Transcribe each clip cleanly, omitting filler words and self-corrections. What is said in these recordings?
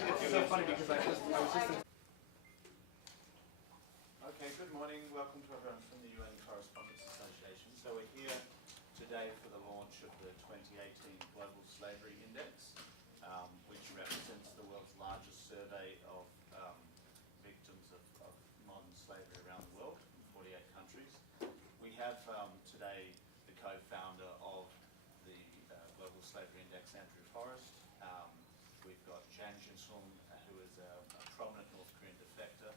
It's so funny because I was just Okay, good morning. Welcome to everyone from the UN Correspondence Association. So we're here today for the launch of the 2018 Global Slavery Index, which represents the world's largest survey of victims of modern slavery around the world in 48 countries. We have today the co-founder of the Global Slavery Index, Andrew Forrest. We've got Jan Jinsun, who is a prominent North Korean defector.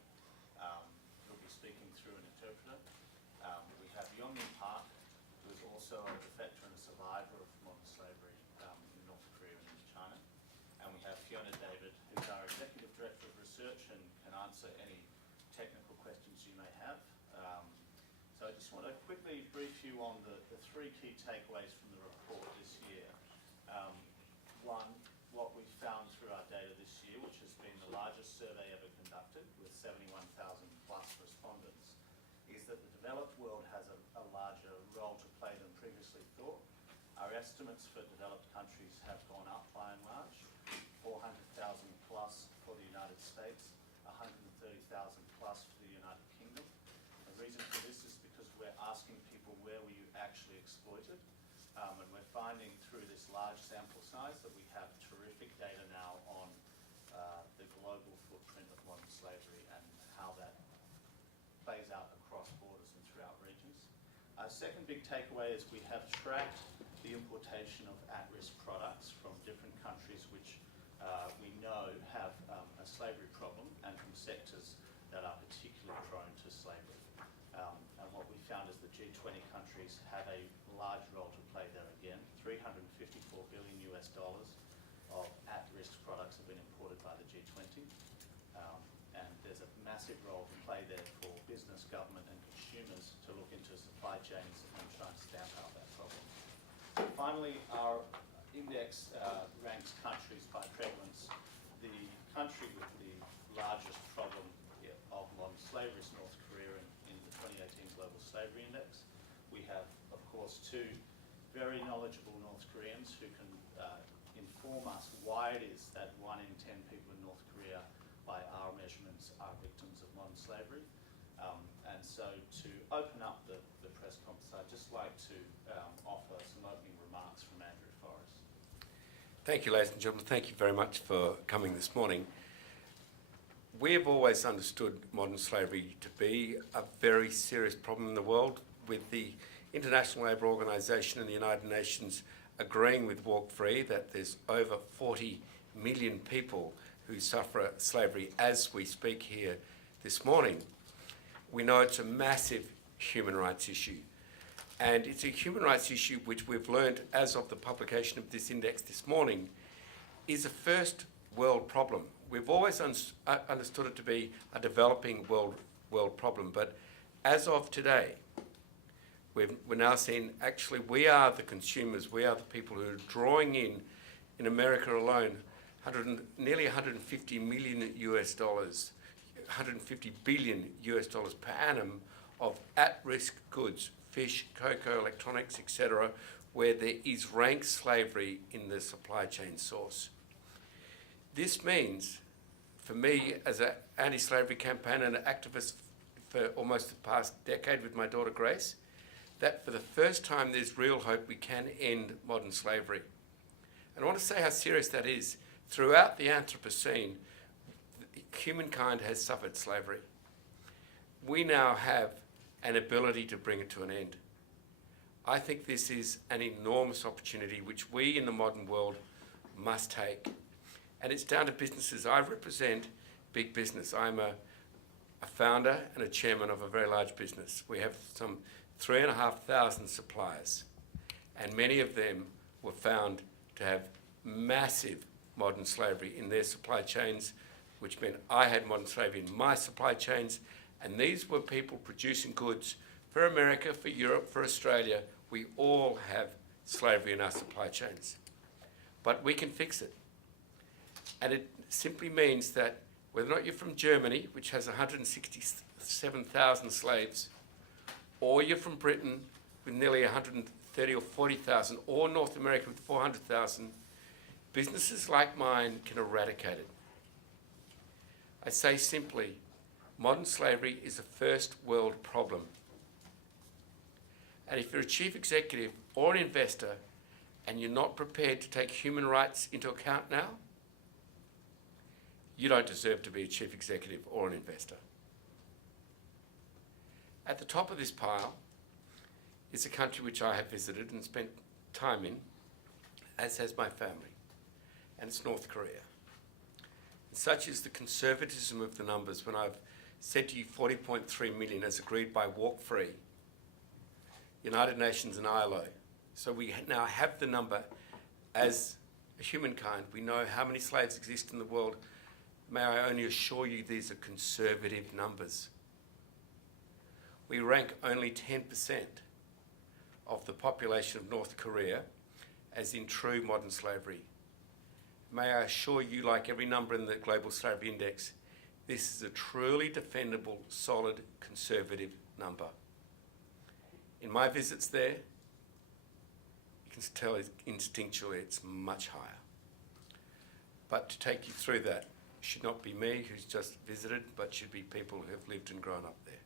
He'll be speaking through an interpreter. We have Yeonmin Park, who is also a defector and a survivor of modern slavery in North Korea and in China. And we have Fiona David, who's our Executive Director of Research and can answer any technical questions you may have. So I just want to quickly brief you on the three key takeaways from the report this year. One, what we found through our data this year, which has been the largest survey ever conducted with 71,000 plus respondents, is that the developed world has a larger role to play than previously thought. Our estimates for developed countries have gone up by and large, 400,000 plus for the United States, 130,000 plus for the United Kingdom. The reason for this is because we're asking people, where were you actually exploited? And we're finding through this large sample size that we have terrific data now on the global footprint of modern slavery and how that plays out across borders and throughout regions. Our second big takeaway is we have tracked the importation of at-risk products from different countries which we know have a slavery problem and from sectors that are particularly prone to slavery. And what we found is the G20 countries have a large role to play there again. $354 billion of at-risk products have been imported by the G20. And there's a massive role to play there for business, government and consumers to look into supply chains and try and stamp out that problem. Finally, our index ranks countries by prevalence. The country with the largest problem of modern slavery is North Korea in the 2018 Global Slavery Index. We have, of course, two very knowledgeable North Koreans who can inform us why it is that 1 in 10 people in North Korea, by our measurements, are victims of modern slavery. And so to open up the press conference, I'd just like to offer some opening remarks from Andrew Forrest. Thank you, ladies and gentlemen. Thank you very much for coming this morning. We have always understood modern slavery to be a very serious problem in the world, with the International Labour Organization and the United Nations agreeing with Walk Free that there's over 40 million people who suffer slavery as we speak here this morning. We know it's a massive human rights issue, and it's a human rights issue which we've learned as of the publication of this index this morning is a first world problem. We've always understood it to be a developing world problem, but as of today, we're now seeing actually we are the consumers, we are the people who are drawing in America alone, nearly 150 million US dollars, 150 billion US dollars per annum of at-risk goods, fish, cocoa, electronics, etc., where there is rank slavery in the supply chain source. This means, for me as an anti-slavery campaigner and an activist for almost the past decade with my daughter Grace, that for the first time there's real hope we can end modern slavery. And I want to say how serious that is. Throughout the Anthropocene, humankind has suffered slavery. We now have an ability to bring it to an end. I think this is an enormous opportunity which we in the modern world must take. And it's down to businesses. I represent big business. I'm a founder and a chairman of a very large business. We have some 3,500 suppliers, and many of them were found to have massive modern slavery in their supply chains, which meant I had modern slavery in my supply chains, and these were people producing goods for America, for Europe, for Australia. We all have slavery in our supply chains, but we can fix it. And it simply means that whether or not you're from Germany, which has 167,000 slaves, or you're from Britain with nearly 130 or 40,000, or North America with 400,000, businesses like mine can eradicate it. I say simply, modern slavery is a first world problem. And if you're a chief executive or an investor and you're not prepared to take human rights into account now, you don't deserve to be a chief executive or an investor. At the top of this pile is a country which I have visited and spent time in, as has my family, and it's North Korea. And such is the conservatism of the numbers when I've said to you 40.3 million as agreed by Walk Free, United Nations and ILO. So we now have the number as a humankind. We know how many slaves exist in the world. May I only assure you these are conservative numbers. We rank only 10% of the population of North Korea as in true modern slavery. May I assure you, like every number in the Global Slavery Index, this is a truly defendable, solid, conservative number. In my visits there, you can tell instinctually it's much higher. But to take you through that should not be me who's just visited, but should be people who have lived and grown up there.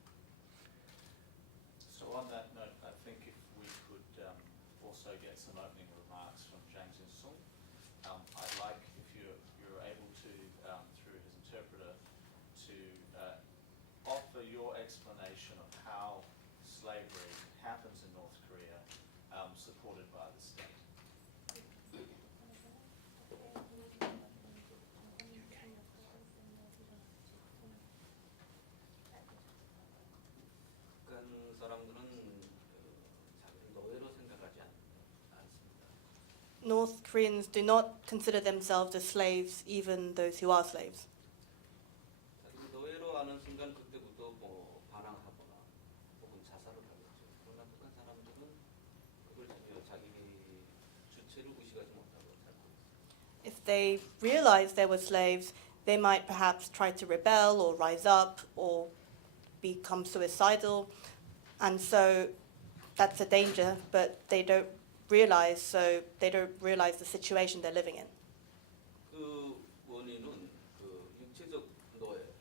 So on that note, I think if we could also get some opening remarks from James and Sung. I'd like, if you're able to, through his interpreter, to offer your explanation of how slavery happens in North Korea, supported by the state. North Koreans do not consider themselves as slaves, even those who are slaves. 노예로 하는 순간 그때부터 뭐 반항하거나 혹은 자살을 하겠죠. 그러나 북한 사람들은 그걸 전혀 자기 주체를 의식하지 못하고 살고 있습니다. If they realized they were slaves, they might perhaps try to rebel or rise up or become suicidal. And so that's a danger, but they don't realize the situation they're living in. 그 원인은 그 육체적 노예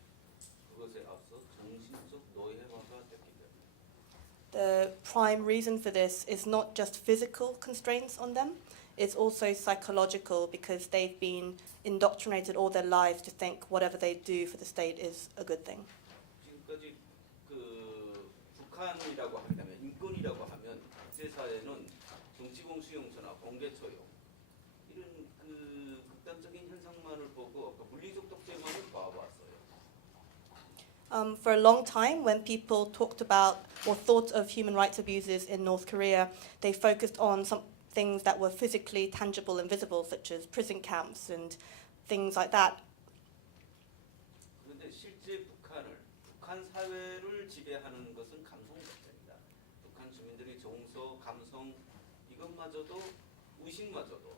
그것에 앞서 정신적 노예화가 됐기 때문에. The prime reason for this is not just physical constraints on them, it's also psychological because they've been indoctrinated all their lives to think whatever they do for the state is a good thing. 지금까지 그 북한이라고 하면 인권이라고 하면 국제사회는 정치공 수용소나 공개 처용 이런 그 극단적인 현상만을 보고 그 물리적 독재만을 봐왔어요. For a long time, when people talked about or thought of human rights abuses in North Korea, they focused on some things that were physically tangible and visible, such as prison camps and things like that. 그런데 실제 북한 사회를 지배하는 것은 감성 독재입니다. 북한 주민들의 정서, 감성 이것마저도 의식마저도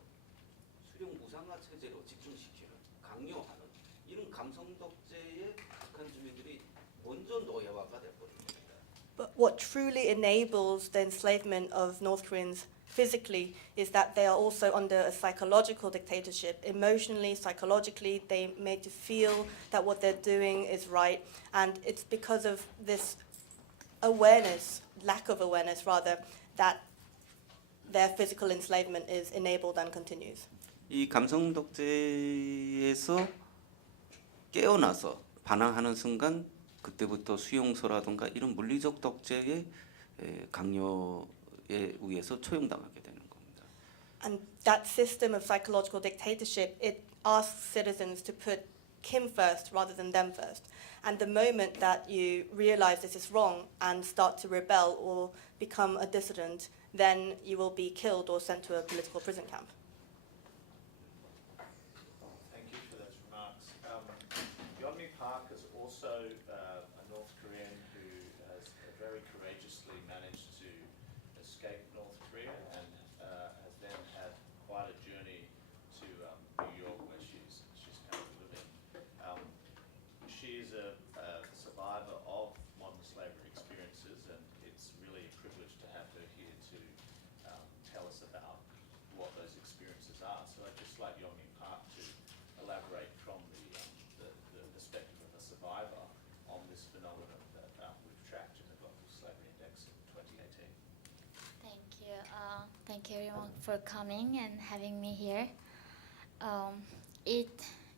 수령 무상화 체제로 집중시키는 강요하는 이런 감성 독재에 북한 주민들이 먼저 노예화가 돼버린 겁니다. But what truly enables the enslavement of North Koreans physically is that they are also under a psychological dictatorship. Emotionally, psychologically, they're made to feel that what they're doing is right. And it's because of this awareness, lack of awareness rather, that their physical enslavement is enabled and continues. 이 감성 독재에서 깨어나서 반항하는 순간 그때부터 수용소라든가 이런 물리적 독재의 강요에 의해서 초용당하게 되는 겁니다. And that system of psychological dictatorship, it asks citizens to put Kim first rather than them first. And the moment that you realize this is wrong and start to rebel or become a dissident, then you will be killed or sent to a political prison camp. Thank you for those remarks. Yeonmi Park is also a North Korean who has very courageously managed to escape North Korea and has then had quite a journey to New York where she's currently living. She is a survivor of modern slavery experiences, and it's really a privilege to have her here to tell us about what those experiences are. So I'd just like Yeonmi Park to elaborate from the perspective of a you. Thank you everyone for coming and having me here. Um, it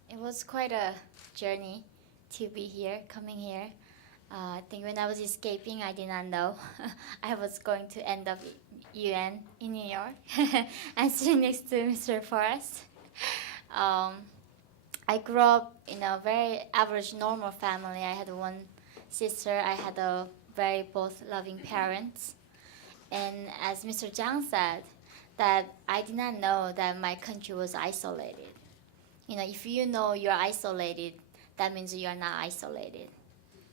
it was quite a journey to be here, coming here. I think when I was escaping, I did not know I was going to end up UN in New York and sitting next to Mr. Forrest. Um, I grew up in a very average, normal family. I had one sister. I had a very both loving parents. And as Mr. Zhang said, that I did not know that my country was isolated. You know, if you know you're isolated, that means you're not isolated.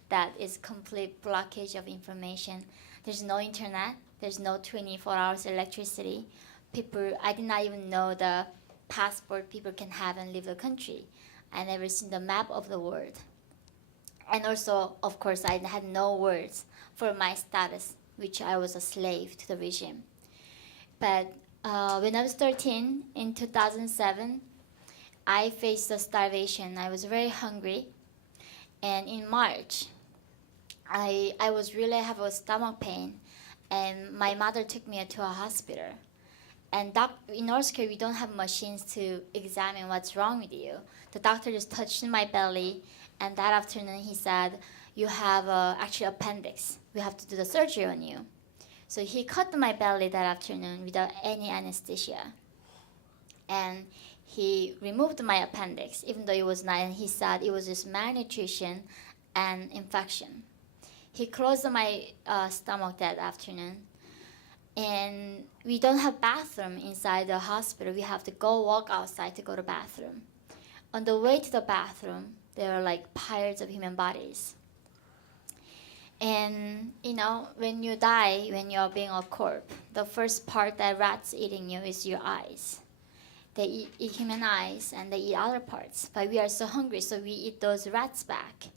That is complete blockage of information. There's no internet. There's no 24 hours electricity. I did not even know the passport people can have and leave the country. I never seen the map of the world. And also, of course, I had no words for my status, which I was a slave to the regime. But when I was 13, in 2007, I faced the starvation. I was very hungry. And in March, I was really have a stomach pain. And my mother took me to a hospital. And in North Korea, we don't have machines to examine what's wrong with you. The doctor just touched my belly, and that afternoon he said, you have actually appendix. We have to do the surgery on you. So he cut my belly that afternoon without any anesthesia. And he removed my appendix, even though it was not, and he said it was just malnutrition and infection. He closed my stomach that afternoon. And we don't have bathroom inside the hospital. We have to go walk outside to go to bathroom. On the way to the bathroom, there are like piles of human bodies. And you know, when you die, when you're being a corpse, the first part that rats eating you is your eyes. They eat human eyes and they eat other parts. But we are so hungry, so we eat those rats back.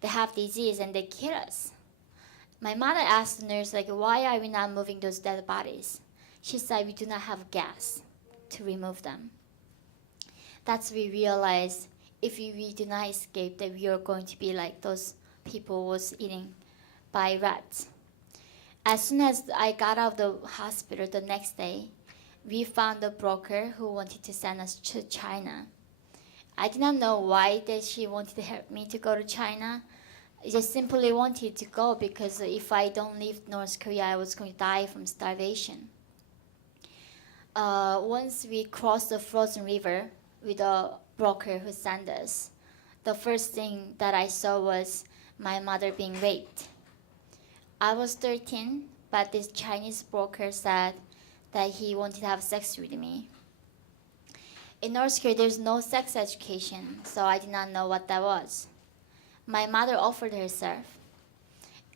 They have disease and they kill us. My mother asked the nurse, like, why are we not moving those dead bodies? She said, we do not have gas to remove them. That's when we realized if we do not escape, that we are going to be like those people was eaten by rats. As soon as I got out of the hospital the next day, we found a broker who wanted to send us to China. I did not know why that she wanted to help me to go to China. I just simply wanted to go because if I don't leave North Korea, I was going to die from starvation. Once we crossed the frozen river with a broker who sent us, the first thing that I saw was my mother being raped. I was 13, but this Chinese broker said that he wanted to have sex with me. In North Korea, there's no sex education, so I did not know what that was. My mother offered herself.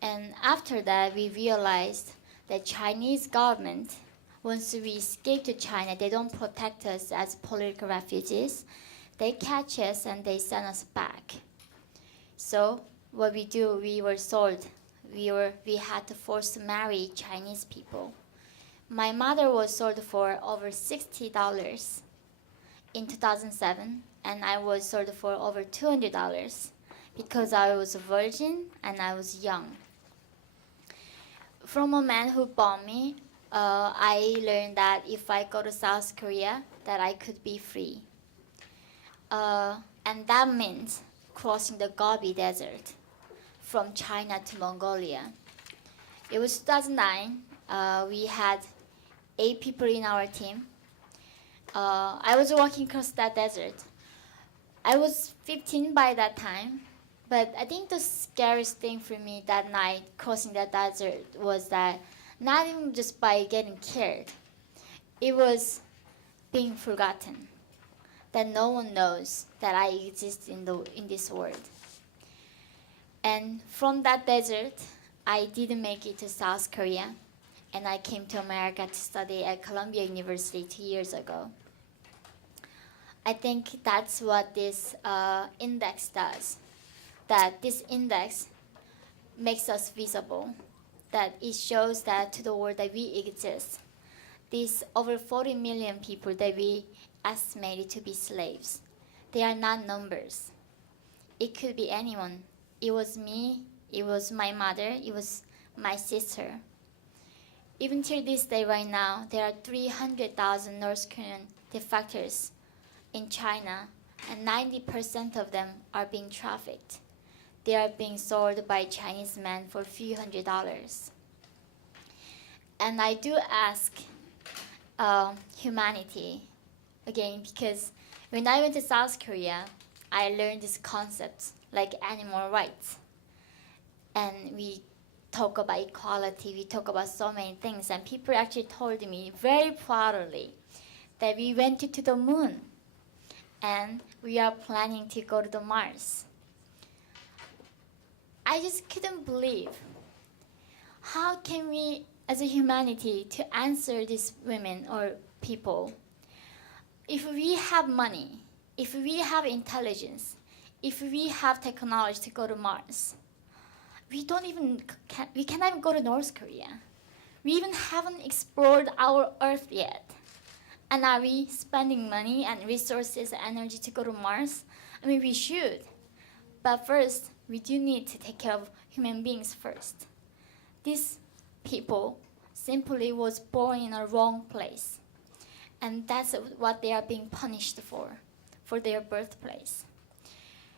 And after that, we realized that Chinese government, once we escape to China, they don't protect us as political refugees. They catch us and they send us back. So what we do, we were sold. We had to force to marry Chinese people. My mother was sold for over $60 in 2007, and I was sold for over $200 because I was a virgin and I was young. From a man who bought me, I learned that if I go to South Korea, that I could be free. And that means crossing the Gobi Desert from China to Mongolia. It was 2009. We had 8 people in our team. I was walking across that desert. I was 15 by that time, but I think the scariest thing for me that night crossing that desert was that not even just by getting killed, it was being forgotten, that no one knows that I exist in this world. And from that desert, I didn't make it to South Korea, and I came to America to study at Columbia University 2 years ago. I think that's what this index does, that this index makes us visible, that it shows that to the world that we exist. These over 40 million people that we estimated to be slaves, they are not numbers. It could be anyone. It was me, it was my mother, it was my sister. Even till this day right now, there are 300,000 North Korean defectors in China, and 90% of them are being trafficked. They are being sold by Chinese men for a few $100s. And I do ask humanity again, because when I went to South Korea, I learned this concept like animal rights. And we talk about equality, we talk about so many things, and people actually told me very proudly that we went to the moon and we are planning to go to the Mars. I just couldn't believe how can we as a humanity to answer these women or people. If we have money, if we have intelligence, if we have technology to go to Mars, we cannot even go to North Korea. We even haven't explored our Earth yet. And are we spending money and resources and energy to go to Mars? I mean, we should. But first, we do need to take care of human beings first. These people simply was born in a wrong place. And that's what they are being punished for their birthplace.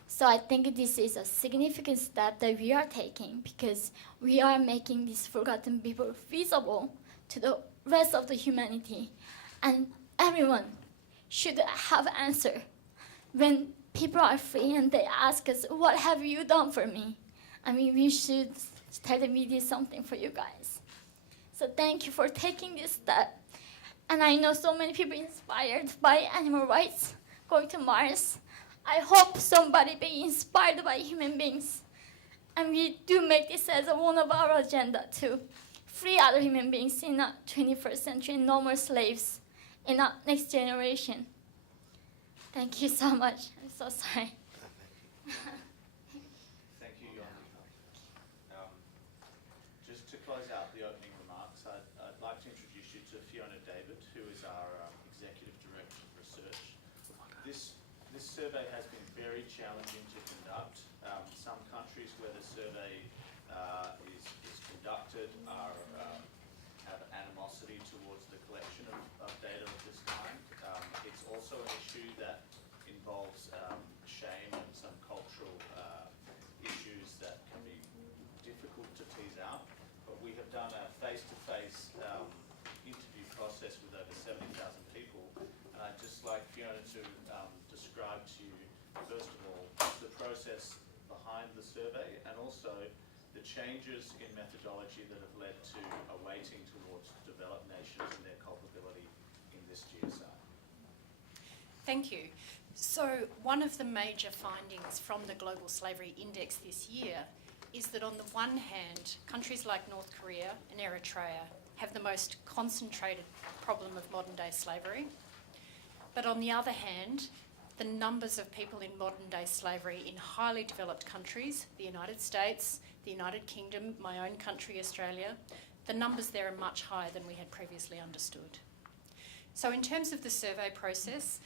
So I think this is a significant step that we are taking, because we are making these forgotten people visible to the rest of the humanity. And everyone should have an answer. When people are free and they ask us, what have you done for me? I mean, we should tell them we did something for you guys. So thank you for taking this step. And I know so many people inspired by animal rights, going to Mars. I hope somebody be inspired by human beings. And we do make this as one of our agenda to free other human beings in the 21st century, no more slaves in the next generation. Thank you so much. I'm so sorry. Thank you, Yoni. Just to close out the opening remarks, I'd like to introduce you to Fiona David, who is our Executive Director of Research. This survey has been very challenging to conduct. Some countries where the survey is conducted have animosity towards the collection of data of this kind. It's also an issue that involves shame and some cultural issues that can be difficult to tease out. But we have done a face-to-face interview process with over 70,000 people. And I'd just like Fiona to describe to you, first of all, the process behind the survey and also the changes in methodology that have led to a weighting towards developed nations and their culpability in this genocide. Thank you. So one of the major findings from the Global Slavery Index this year is that on the one hand, countries like North Korea and Eritrea have the most concentrated problem of modern day slavery. But on the other hand, the numbers of people in modern day slavery in highly developed countries, the United States, the United Kingdom, my own country, Australia, the numbers there are much higher than we had previously understood. So in terms of the survey process,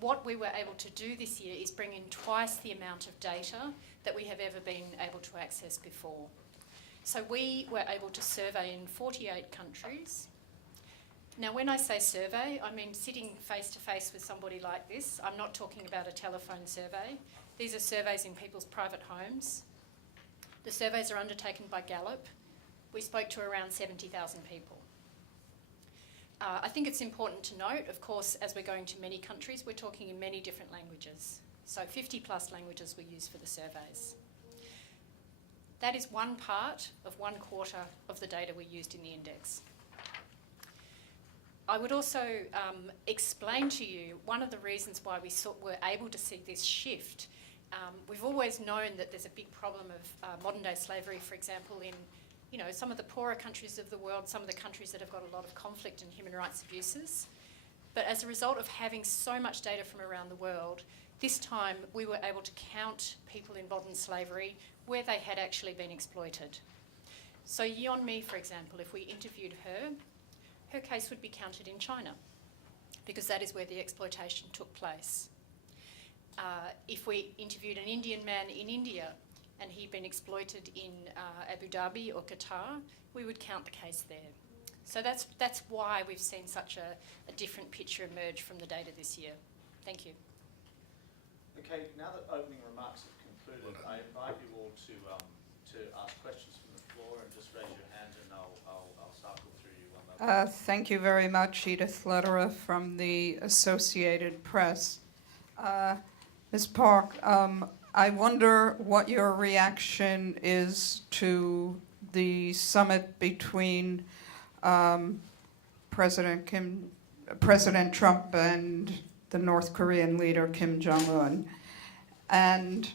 what we were able to do this year is bring in twice the amount of data that we have ever been able to access before. So we were able to survey in 48 countries. Now, when I say survey, I mean sitting face-to-face with somebody like this. I'm not talking about a telephone survey. These are surveys in people's private homes. The surveys are undertaken by Gallup. We spoke to around 70,000 people. I think it's important to note, of course, as we're going to many countries, we're talking in many different languages. So 50 plus languages were used for the surveys. That is one part of 1/4 of the data we used in the index. I would also explain to you one of the reasons why we were able to see this shift. We've always known that there's a big problem of modern day slavery, for example, in some of the poorer countries of the world, some of the countries that have got a lot of conflict and human rights abuses. But as a result of having so much data from around the world, this time we were able to count people in modern slavery where they had actually been exploited. So Yeonmi, for example, if we interviewed her case would be counted in China because that is where the exploitation took place. If we interviewed an Indian man in India and he'd been exploited in Abu Dhabi or Qatar, we would count the case there. So that's why we've seen such a different picture emerge from the data this year. Thank you. Okay, now that opening remarks have concluded, I invite you all to ask questions from the floor, and just raise your hand and I'll cycle through you one by one. Thank you very much, Edith Lederer from the Associated Press. Ms. Park, I wonder what your reaction is to the summit between President Trump and the North Korean leader Kim Jong-un, and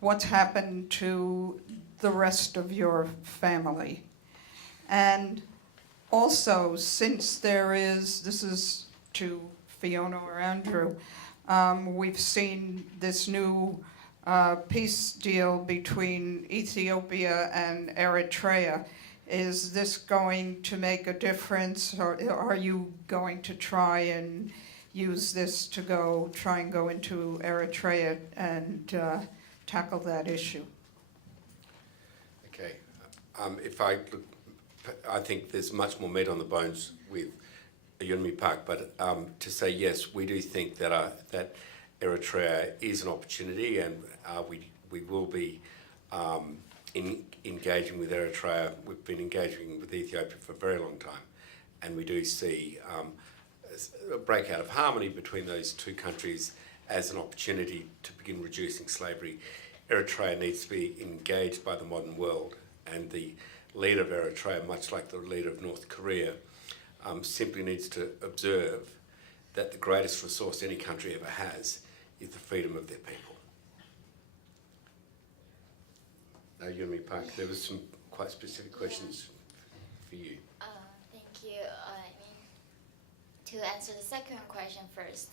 what's happened to the rest of your family. And also, since this is to Fiona or Andrew, we've seen this new peace deal between Ethiopia and Eritrea. Is this going to make a difference, or are you going to try and use this to try and go into Eritrea and tackle that issue? Okay. I think there's much more meat on the bones with UNCA Park, but to say yes, we do think that that Eritrea is an opportunity, and we will be engaging with Eritrea. We've been engaging with Ethiopia for a very long time, and we do see a breakout of harmony between those two countries as an opportunity to begin reducing slavery. Eritrea needs to be engaged by the modern world, and the leader of Eritrea, much like the leader of North Korea, simply needs to observe that the greatest resource any country ever has is the freedom of their people. Now, UNCA Park, there were some quite specific questions for you. Thank you. To answer the second question first,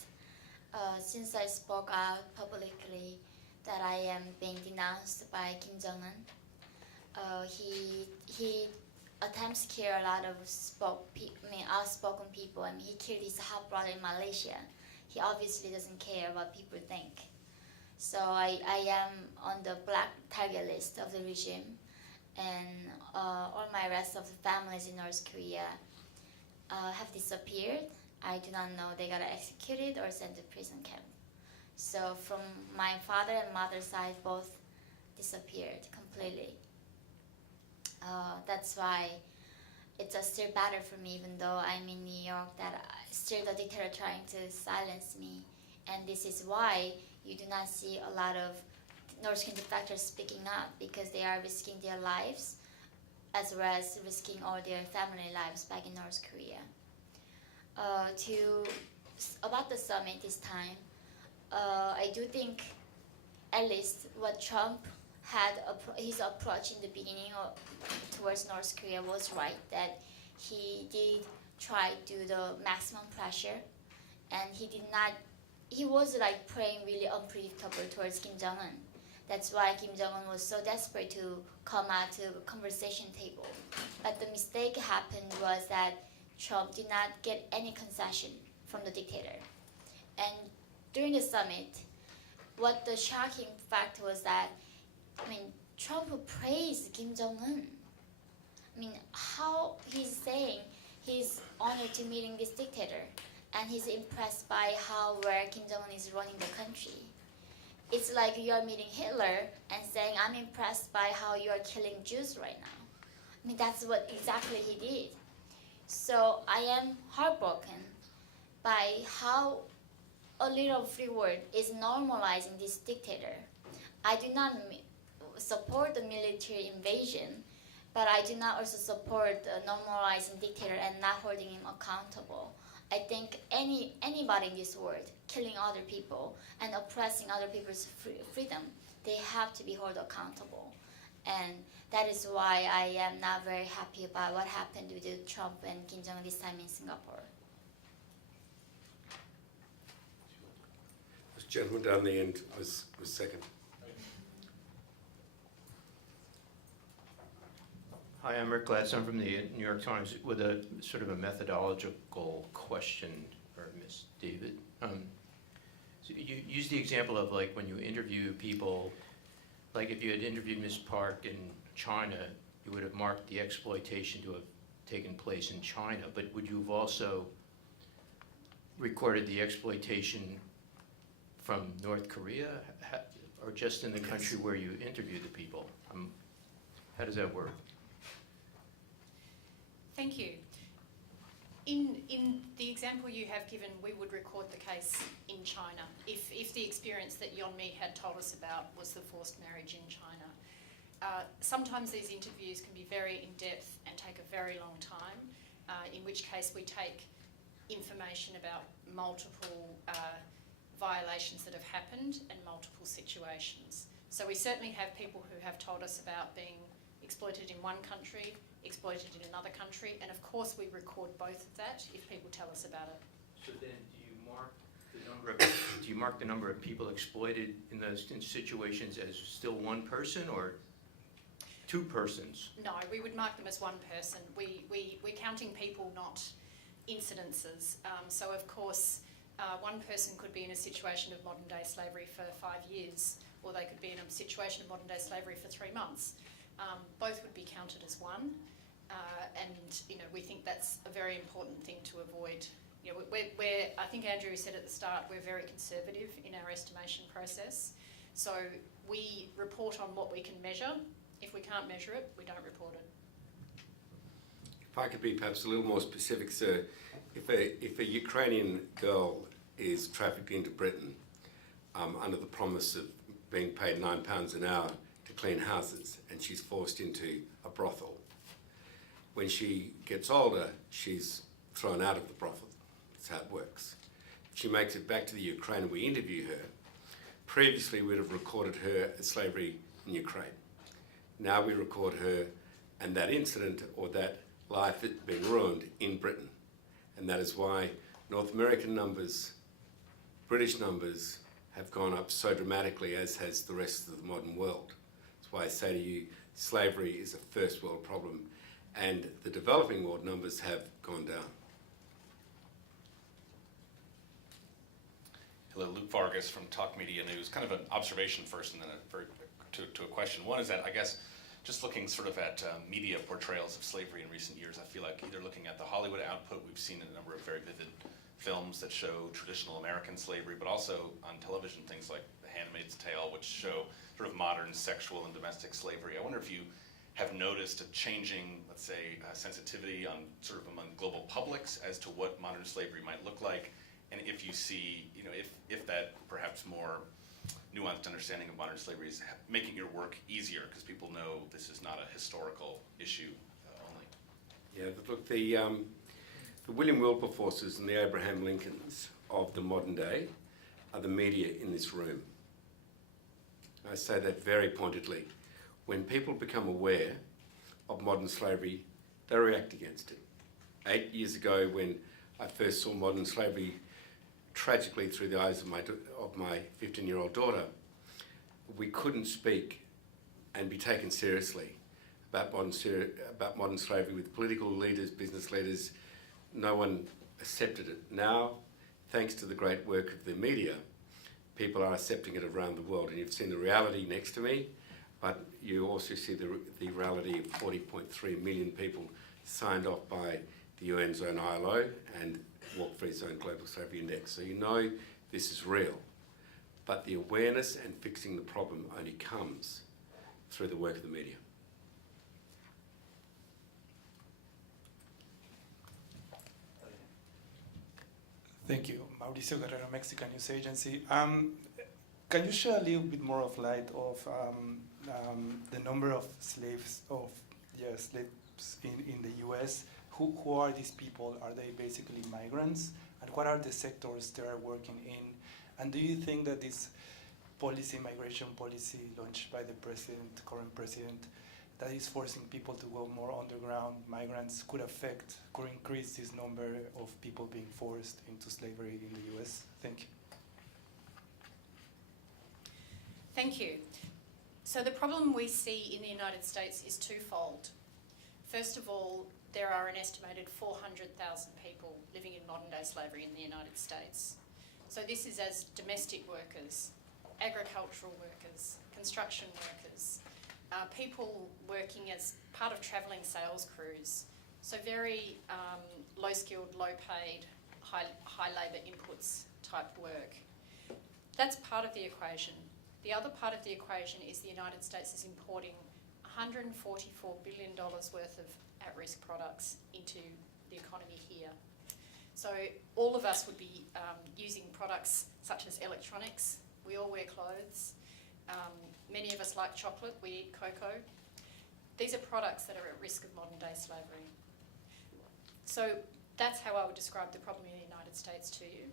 since I spoke out publicly that I am being denounced by Kim Jong-un, he attempts to kill a lot of outspoken people. He killed his half brother in Malaysia. He obviously doesn't care what people think. So I am on the black target list of the regime, and all my rest of the families in North Korea have disappeared. I do not know they got executed or sent to prison camp. So from my father and mother's side, both disappeared completely. That's why it's still better for me, even though I'm in New York, that still the dictator trying to silence me. And this is why you do not see a lot of North Korean defectors speaking up, because they are risking their lives as well as risking all their family lives back in North Korea. About the summit this time, I do think at least what Trump had his approach in the beginning towards North Korea was right, that he did try to do the maximum pressure, and he was like playing really unpredictable towards Kim Jong-un. That's why Kim Jong-un was so desperate to come out to the conversation table. But the mistake happened was that Trump did not get any concession from the dictator. And during the summit, what the shocking fact was that, Trump praised Kim Jong-un. How he's saying he's honored to meeting this dictator, and he's impressed by how well Kim Jong-un is running the country. It's like you are meeting Hitler and saying, I'm impressed by how you are killing Jews right now. That's what exactly he did. So I am heartbroken by how a little free word is normalizing this dictator. I do not support the military invasion, but I do not also support normalizing dictator and not holding him accountable. I think anybody in this world killing other people and oppressing other people's freedom, they have to be held accountable. And that is why I am not very happy about what happened with Trump and Kim Jong-un this time in Singapore. This gentleman down the end was second. Hi, I'm Rick Gladstone from the New York Times with a sort of a methodological question for Ms. David. So you use the example of like when you interview people like if you had interviewed Ms. Park in China, you would have marked the exploitation to have taken place in China, but would you have also recorded the exploitation from North Korea, or just in the country where you interviewed the people? How does that work? Thank you. In the example you have given, we would record the case in China if the experience that Yeonmi had told us about was the forced marriage in China. Sometimes these interviews can be very in-depth and take a very long time, in which case we take information about multiple violations that have happened and multiple situations. So we certainly have people who have told us about being exploited in one country, exploited in another country, and of course we record both of that if people tell us about it. So then do you mark the number of people exploited in those situations as still one person or two persons? No, we would mark them as one person. We're counting people, not incidences. So of course, one person could be in a situation of modern day slavery for 5 years, or they could be in a situation of modern day slavery for 3 months. Both would be counted as one, and we think that's a very important thing to avoid. I think Andrew said at the start, we're very conservative in our estimation process. So we report on what we can measure. If we can't measure it, we don't report it. If I could be perhaps a little more specific, sir, if a Ukrainian girl is trafficked into Britain under the promise of being paid £9 an hour to clean houses, and she's forced into a brothel, when she gets older, she's thrown out of the brothel. That's how it works. If she makes it back to the Ukraine and we interview her, previously we'd have recorded her as slavery in Ukraine. Now we record her and that incident or that life that's been ruined in Britain. And that is why North American numbers, British numbers have gone up so dramatically, as has the rest of the modern world. That's why I say to you, slavery is a first world problem, and the developing world numbers have gone down. Hello, Luke Vargas from Talk Media News. Kind of an observation first and then to a question. One is that I guess just looking sort of at media portrayals of slavery in recent years, I feel like either looking at the Hollywood output, we've seen a number of very vivid films that show traditional American slavery, but also on television things like The Handmaid's Tale, which show sort of modern sexual and domestic slavery. I wonder if you have noticed a changing, let's say, sensitivity on sort of among global publics as to what modern slavery might look like, and if you see, if that perhaps more nuanced understanding of modern slavery is making your work easier because people know this is not a historical issue only. Yeah, but look, the William Wilberforces and the Abraham Lincolns of the modern day are the media in this room. I say that very pointedly. When people become aware of modern slavery, they react against it. 8 years ago, when I first saw modern slavery tragically through the eyes of my 15-year-old daughter, we couldn't speak and be taken seriously about modern slavery with political leaders, business leaders. No one accepted it. Now, thanks to the great work of the media, people are accepting it around the world. And you've seen the reality next to me, but you also see the reality of 40.3 million people signed off by the UN's own ILO and Walk Free Zone Global Slavery Index. So you know this is real. But the awareness and fixing the problem only comes through the work of the media. Thank you. Mauricio Guerrero, Mexican News Agency. Can you share a little bit more of light of the number of slaves in the U.S.? Who are these people? Are they basically migrants? And what are the sectors they are working in? And do you think that this migration policy launched by the current president, that is forcing people to go more underground, migrants, could increase this number of people being forced into slavery in the US? Thank you. Thank you. So the problem we see in the United States is twofold. First of all, there are an estimated 400,000 people living in modern day slavery in the United States. So this is as domestic workers agricultural workers, construction workers, people working as part of travelling sales crews. So very low-skilled, low-paid, high labour inputs type work. That's part of the equation. The other part of the equation is the United States is importing $144 billion worth of at-risk products into the economy here. So all of us would be using products such as electronics. We all wear clothes. Many of us like chocolate. We eat cocoa. These are products that are at risk of modern day slavery. So that's how I would describe the problem in the United States to you.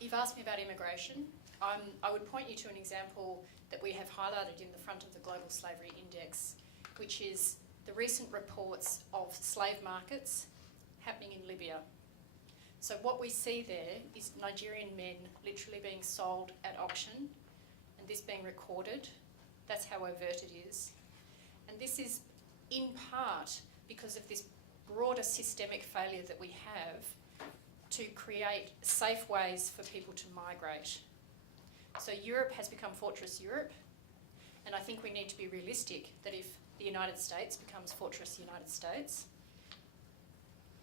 You've asked me about immigration. I would point you to an example that we have highlighted in the front of the Global Slavery Index, which is the recent reports of slave markets happening in Libya. So what we see there is Nigerian men literally being sold at auction, and this being recorded. That's how overt it is. And this is in part because of this broader systemic failure that we have to create safe ways for people to migrate. So Europe has become Fortress Europe, and I think we need to be realistic that if the United States becomes Fortress United States,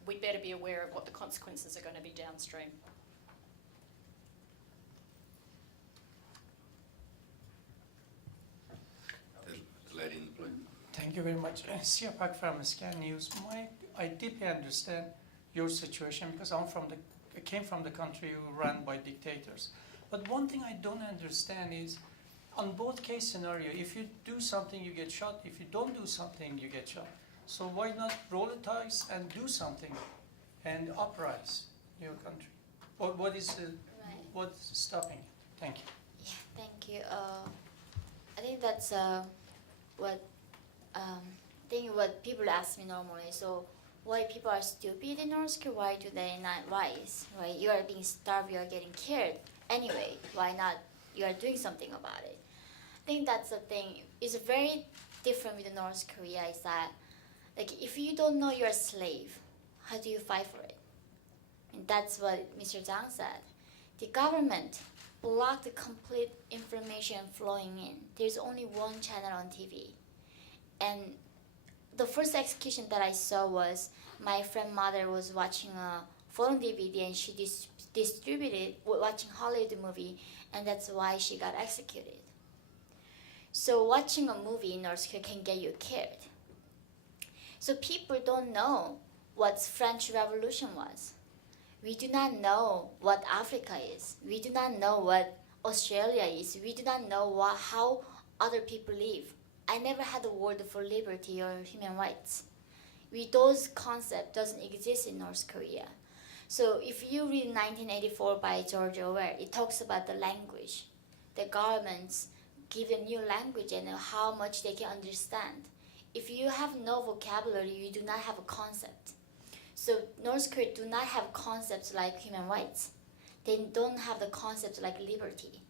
we'd better be aware of what the consequences are going to be downstream. The lady in the blue. Thank you very much. Sia Pak from Scan News. I deeply understand your situation because I came from the country run by dictators. But one thing I don't understand is, on both case scenario, if you do something, you get shot. If you don't do something, you get shot. So why not roll the dice and do something and uprise your country? What is what's stopping you? Thank you. Yeah, thank you. I think that's what people ask me normally. So why people are stupid in North Korea? Why do they not rise? Right? You are being starved. You are getting killed. Anyway, why not? You are doing something about it. I think that's the thing. It's very different with North Korea. Is that like if you don't know you're a slave, how do you fight for it? And that's what Mr. Zhang said. The government blocked the complete information flowing in. There's only one channel on TV, and the first execution that I saw was my friend mother was watching a foreign DVD and she distributed watching Hollywood movie, and that's why she got executed. So watching a movie in North Korea can get you killed. So people don't know what French Revolution was. We do not know what Africa is. We do not know what Australia is. We do not know how other people live. I never had a word for liberty or human rights. Those concepts doesn't exist in North Korea. So if you read 1984 by George Orwell, it talks about the language. The governments give a new language and how much they can understand. If you have no vocabulary, you do not have a concept. So North Korea do not have concepts like human rights. They don't have the concepts like liberty.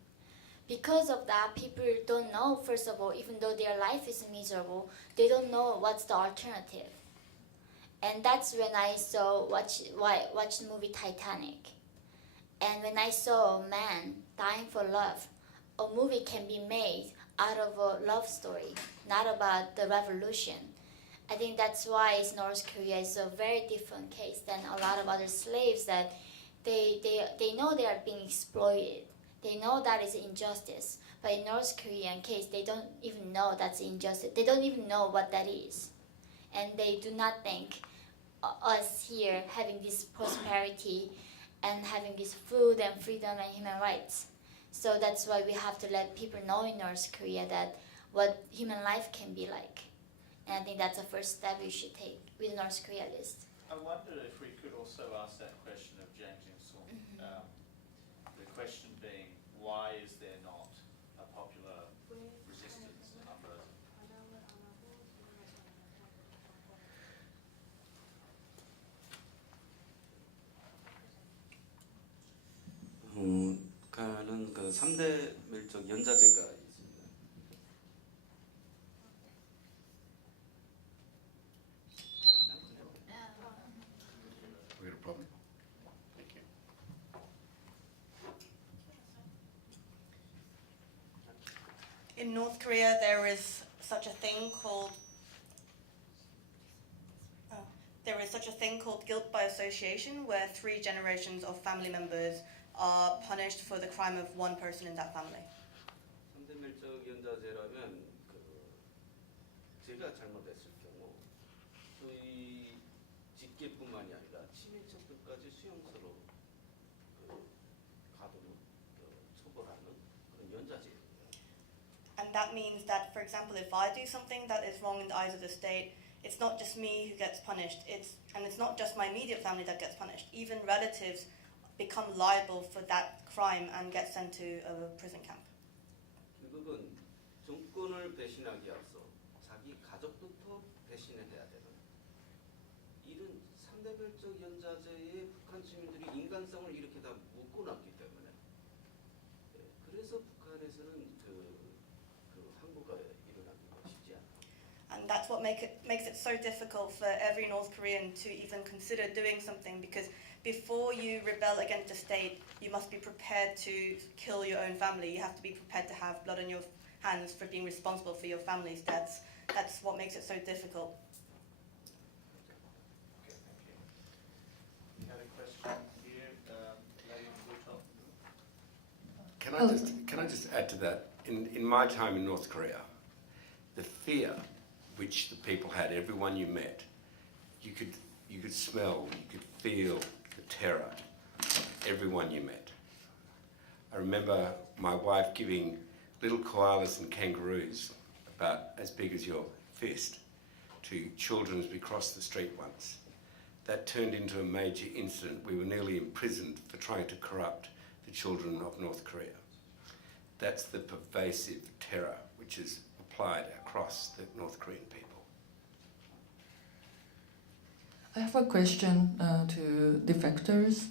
Because of that, people don't know, first of all, even though their life is miserable, they don't know what's the alternative. And that's when I watched the movie Titanic. And when I saw a man dying for love, a movie can be made out of a love story, not about the revolution. I think that's why North Korea is a very different case than a lot of other slaves that they know they are being exploited. They know that is injustice. But in North Korean case, they don't even know that's injustice. They don't even know what that is. And they do not think us here having this prosperity and having this food and freedom and human rights. So that's why we have to let people know in North Korea that what human life can be like. And I think that's the first step we should take with North Korea list. I wonder if we could also ask that question of Jiang Jin-sung. The question being, why is there not a popular resistance and uprising? 북한은 그 3대 밀적 연자제가 있습니다. We got a problem. Thank you. In North Korea, there is such a thing called guilt by association, where 3 generations of family members are punished for the crime of one person in that family. 3대 밀접 연좌제라면 제가 잘못했을 경우 소위 직계뿐만이 아니라 친인척들까지 수용소로 가두는 처벌하는 그런 연좌제입니다. And that means that, for example, if I do something that is wrong in the eyes of the state, it's not just me who gets punished, it's not just my immediate family that gets punished. Even relatives become liable for that crime and get sent to a prison camp. 결국은 정권을 배신하기 앞서 자기 가족부터 배신해야 되는 이런 3대 밀접 연좌제에 북한 주민들이 인간성을 이렇게 다 묶어놨기 때문에 그래서 북한에서는 그 항구가 일어나기가 쉽지 않아요. And that's what makes it so difficult for every North Korean to even consider doing something, because before you rebel against the state, you must be prepared to kill your own family. You have to be prepared to have blood on your hands for being responsible for your family's deaths. That's what makes it so difficult. Okay, thank you. We had a question here, lady in blue top. Can I just add to that? In my time in North Korea, the fear which the people had, everyone you met, you could smell, you could feel the terror of everyone you met. I remember my wife giving little koalas and kangaroos about as big as your fist to children as we crossed the street once. That turned into a major incident. We were nearly imprisoned for trying to corrupt the children of North Korea. That's the pervasive terror which is applied across the North Korean people. I have a question to defectors.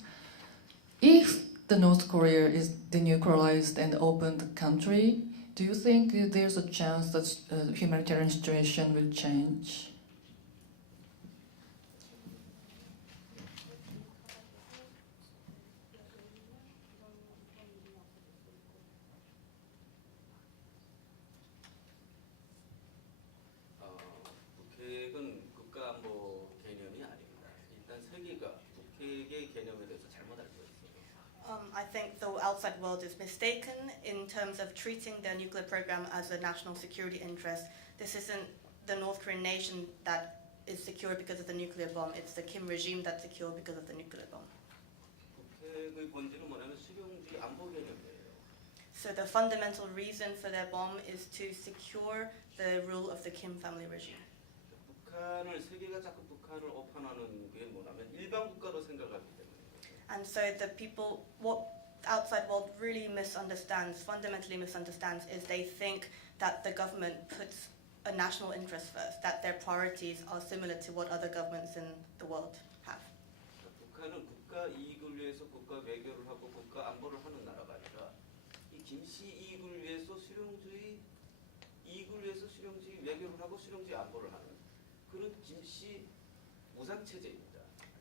If the North Korea is denuclearized and opened country, do you think there's a chance that humanitarian situation will change? 북핵은 국가안보 개념이 아닙니다. 일단 세계가 북핵의 개념에 대해서 잘못 알고 있어요. I think the outside world is mistaken in terms of treating their nuclear program as a national security interest. This isn't the North Korean nation that is secure because of the nuclear bomb. It's the Kim regime that's secure because of the nuclear bomb. 북핵의 본질은 뭐냐면 실용주의 안보 개념이에요. So the fundamental reason for their bomb is to secure the rule of the Kim family regime. 북한을 세계가 자꾸 북한을 오판하는 게 뭐냐면 일반 국가로 생각하기 때문이에요. And so the people, what the outside world really misunderstands, fundamentally misunderstands, is they think that the government puts a national interest first, that their priorities are similar to what other governments in the world have. 북한은 국가 이익을 위해서 국가 외교를 하고 국가 안보를 하는 나라가 아니라 이 김씨 이익을 위해서 실용주의 외교를 하고 실용주의 안보를 하는 그런 김씨 무장 체제입니다.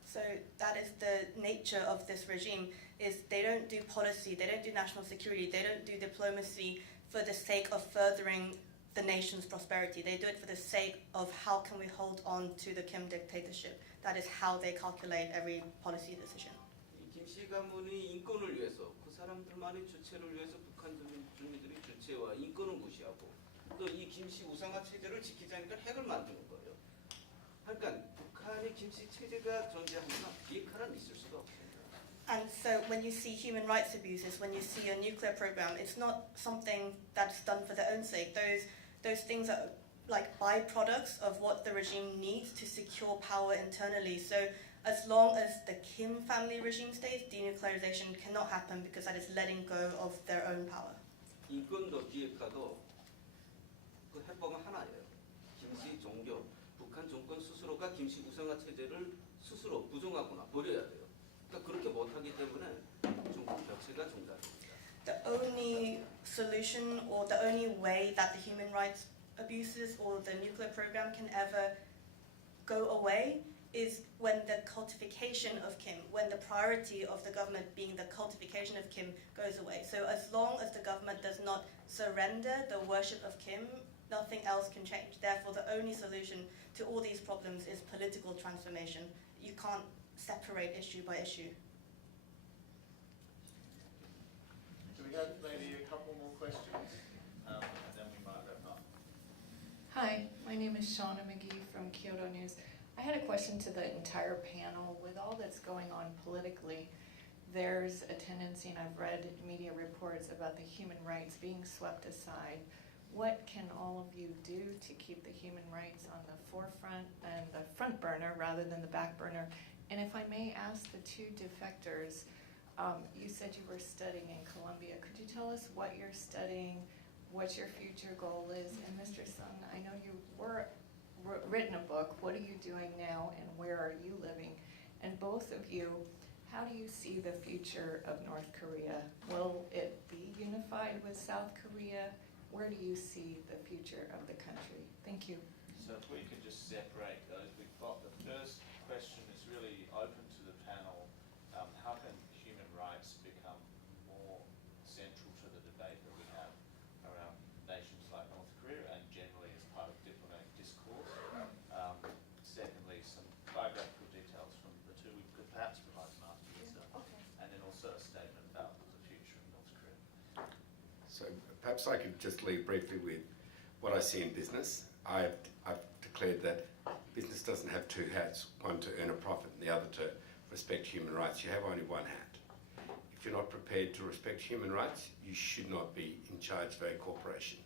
So that is the nature of this regime, is they don't do policy, they don't do national security, they don't do diplomacy for the sake of furthering the nation's prosperity. They do it for the sake of how can we hold on to the Kim dictatorship. That is how they calculate every policy decision. 이 김씨 가문의 인권을 위해서 그 사람들만의 주체를 위해서 북한 주민들이 주체와 인권을 무시하고 또 이 김씨 우상화 체제를 지키지 않으니까 핵을 만드는 거예요. 그러니까 북한의 김씨 체제가 존재하면 비핵화는 있을 수가 없습니다. And so when you see human rights abuses, when you see a nuclear program, it's not something that's done for their own sake. Those things are like byproducts of what the regime needs to secure power internally. So as long as the Kim family regime stays, denuclearization cannot happen because that is letting go of their own power. 인권도 비핵화도 그 해법은 하나예요. 김씨 종교, 북한 정권 스스로가 김씨 우상화 체제를 스스로 부정하거나 버려야 돼요. 그러니까 그렇게 못하기 때문에 중국 격체가 종작입니다. The only solution or the only way that the human rights abuses or the nuclear program can ever go away is when the cultification of Kim, when the priority of the government being the cultification of Kim goes away. So as long as the government does not surrender the worship of Kim, nothing else can change. Therefore, the only solution to all these problems is political transformation. You can't separate issue by issue. Do we have maybe a couple more questions? And then we might wrap up. Hi, my name is Shauna McGee from Kyoto News. I had a question to the entire panel. With all that's going on politically, there's a tendency, and I've read media reports about the human rights being swept aside. What can all of you do to keep the human rights on the forefront and the front burner rather than the back burner? And if I may ask the two defectors, you said you were studying in Columbia. Could you tell us what you're studying, what your future goal is? And Mr. Sung, I know you were written a book. What are you doing now, and where are you living? And both of you, how do you see the future of North Korea? Will it be unified with South Korea? Where do you see the future of the country? Thank you. So if we could just separate those, we've got the first question is really open to the panel. How can human rights become more central to the debate that we have around nations like North Korea and generally as part of diplomatic discourse? Secondly, some biographical details from the two. We could perhaps provide some after yourself. Okay. And then also a statement about the future of North Korea. So perhaps I could just leave briefly with what I see in business. I've declared that business doesn't have two hats, one to earn a profit and the other to respect human rights. You have only one hat. If you're not prepared to respect human rights, you should not be in charge of a corporation.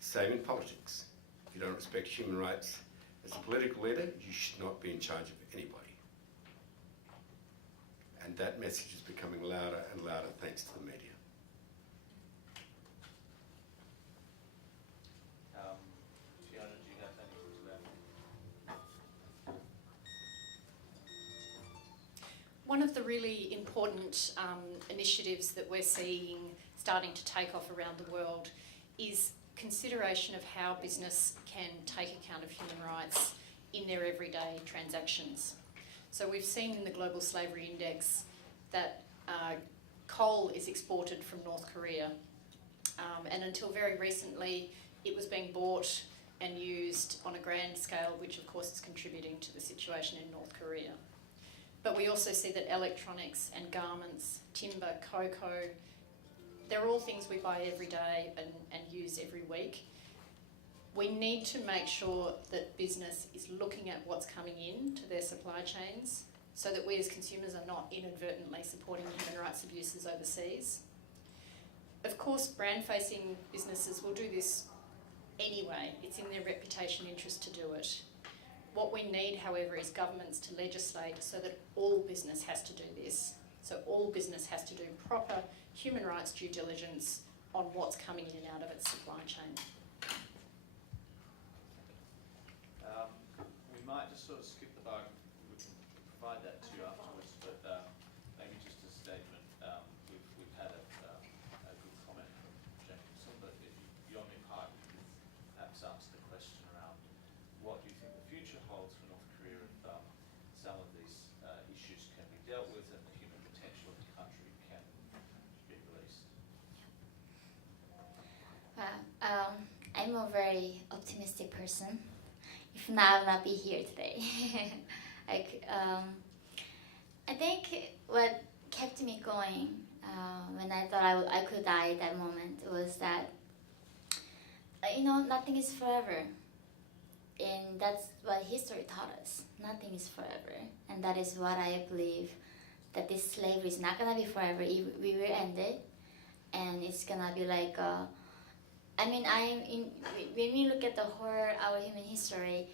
Same in politics. If you don't respect human rights as a political leader, you should not be in charge of anybody. And that message is becoming louder and louder thanks to the media. Fiona, do you have anything to add? One of the really important initiatives that we're seeing starting to take off around the world is consideration of how business can take account of human rights in their everyday transactions. So we've seen in the Global Slavery Index that coal is exported from North Korea, and until very recently it was being bought and used on a grand scale, which of course is contributing to the situation in North Korea. But we also see that electronics and garments, timber, cocoa, they're all things we buy every day and use every week. We need to make sure that business is looking at what's coming in to their supply chains so that we as consumers are not inadvertently supporting human rights abuses overseas. Of course, brand-facing businesses will do this anyway. It's in their reputation interest to do it. What we need, however, is governments to legislate so that all business has to do this. So all business has to do proper human rights due diligence on what's coming in and out of its supply chain. We might just sort of skip the bar. We can provide that to you afterwards, but maybe just a statement. We've had a good comment from Jacobson, but if Yomi Park could perhaps answer the question around what do you think the future holds for North Korea if some of these issues can be dealt with and the human potential of the country can be released. I'm a very optimistic person. If not, I will not be here today. I think what kept me going when I thought I could die at that moment was that, nothing is forever. And that's what history taught us. Nothing is forever. And that is what I believe, that this slavery is not going to be forever. We will end it. And it's going to be like, when we look at the whole, our human history,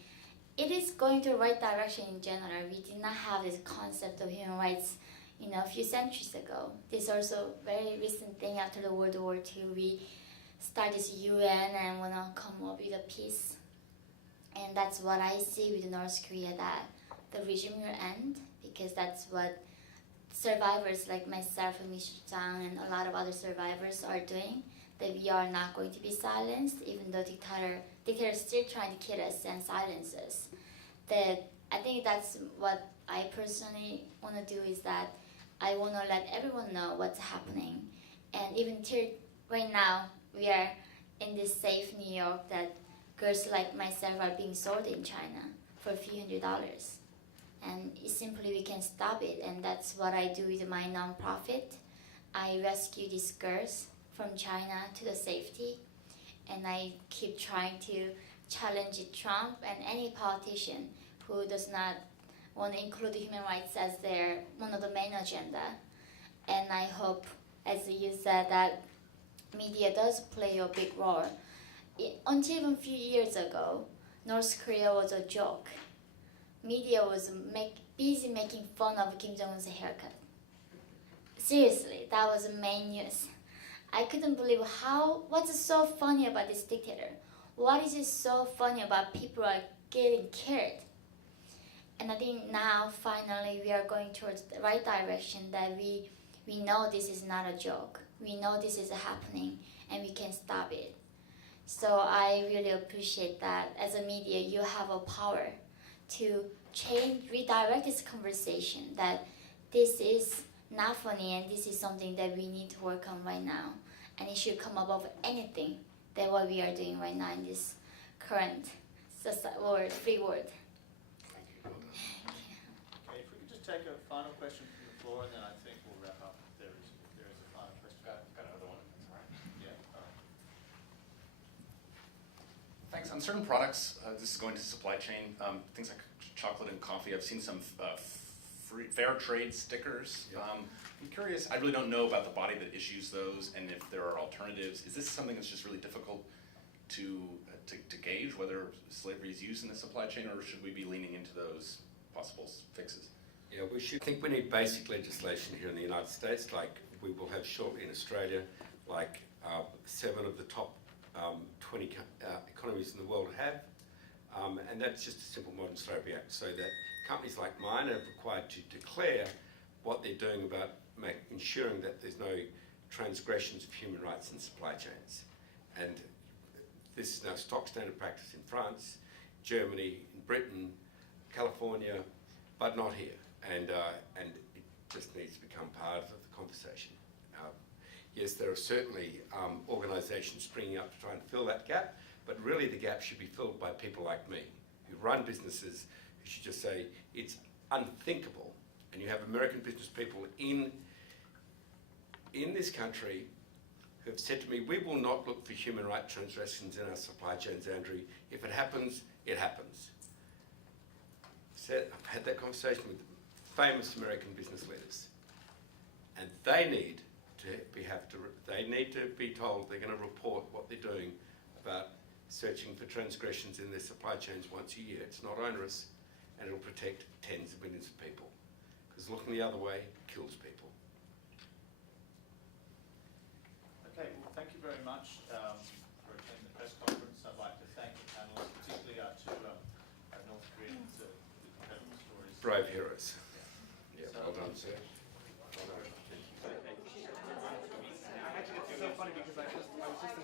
it is going to the right direction in general. We did not have this concept of human rights, a few centuries ago. This is also a very recent thing after the World War II. We start this UN and want to come up with a peace. And that's what I see with North Korea, that the regime will end, because that's what survivors like myself and Mr. Zhang and a lot of other survivors are doing, that we are not going to be silenced, even though dictator is still trying to kill us and silence us. That I think that's what I personally want to do, is that I want to let everyone know what's happening. And even till right now, we are in this safe New York that girls like myself are being sold in China for a few $100s. And it's simply we can stop it, and that's what I do with my nonprofit. I rescue these girls from China to the safety, and I keep trying to challenge Trump and any politician who does not want to include human rights as their one of the main agenda. And I hope, as you said, that media does play a big role. Until even a few years ago, North Korea was a joke. Media was busy making fun of Kim Jong-un's haircut. Seriously, that was the main news. I couldn't believe what's so funny about this dictator? What is it so funny about people are getting killed? And I think now, finally, we are going towards the right direction, that we know this is not a joke. We know this is happening, and we can stop it. So I really appreciate that as a media, you have a power to redirect this conversation, that this is not funny and this is something that we need to work on right now. And it should come above anything than what we are doing right now in this current free world. Thank you. Okay, if we could just take a final question from the floor, and then I think we'll wrap up if there is a final question. Got another one, if that's all right. Yeah, all right. Thanks. On certain products, this is going to supply chain, things like chocolate and coffee. I've seen some fair trade stickers. Yep. I'm curious, I really don't know about the body that issues those and if there are alternatives. Is this something that's just really difficult to gauge whether slavery is used in the supply chain, or should we be leaning into those possible fixes? Yeah, we should. I think we need basic legislation here in the United States, like we will have shortly in Australia, like 7 of the top 20 economies in the world have. And that's just a simple Modern Slavery Act, so that companies like mine are required to declare what they're doing about ensuring that there's no transgressions of human rights in supply chains. And this is now stock standard practice in France, Germany, in Britain, California, but not here. And it just needs to become part of the conversation. Yes, there are certainly organisations springing up to try and fill that gap, but really the gap should be filled by people like me, who run businesses, who should just say, it's unthinkable. And you have American business people in this country who have said to me, we will not look for human rights transgressions in our supply chains, Andrew. If it happens, it happens. I've had that conversation with famous American business leaders. And they need to be told they're going to report what they're doing about searching for transgressions in their supply chains once a year. It's not onerous, and it'll protect tens of millions of people. Because looking the other way kills people. Okay, well, thank you very much for attending the press conference. I'd like to thank the panelists, particularly our two North Koreans with incredible stories. Brave heroes. Yeah, So, well done, sir. Well done. Actually, it's so funny because I was just